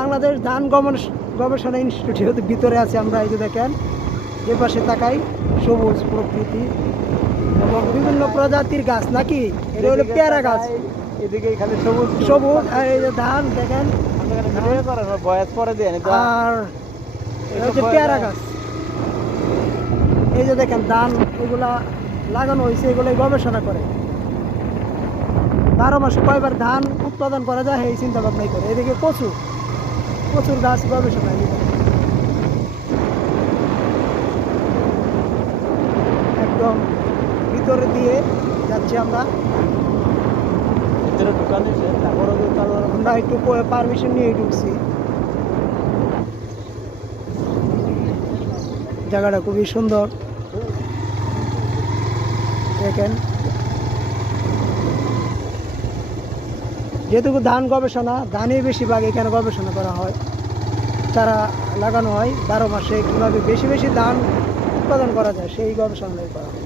বাংলাদেশ ধান গবেষণা ইনস্টিটিউটের ভিতরে আছে আমরা। এই যে দেখেন, যে পাশে তাকাই সবুজ প্রকৃতি এবং বিভিন্ন প্রজাতির গাছ, নাকি এটা হলো পেয়ারা গাছ। এদিকে খালি সবুজ সবুজ, আর এই যে ধান দেখেন, বয়স পরে দিয়ে আর এটা হচ্ছে পেয়ারা গাছ। এই যে দেখেন ধান এগুলা লাগানো হয়েছে, এগুলোই গবেষণা করে 12 মাসে কয়বার ধান উৎপাদন করা যায় এই চিন্তা ভাবনাই করে। এদিকে প্রচুর গাছ গবেষণা। একদম ভিতরে দিয়ে যাচ্ছি আমরা। আমরা একটু পারমিশন নিয়ে ঢুকছি। জায়গাটা খুবই সুন্দর দেখেন। যেহেতু ধান গবেষণা, ধানই বেশিরভাগ এখানে গবেষণা করা হয়, চারা লাগানো হয় 12 মাসে কীভাবে বেশি বেশি ধান উৎপাদন করা যায় সেই গবেষণাই করা হয়।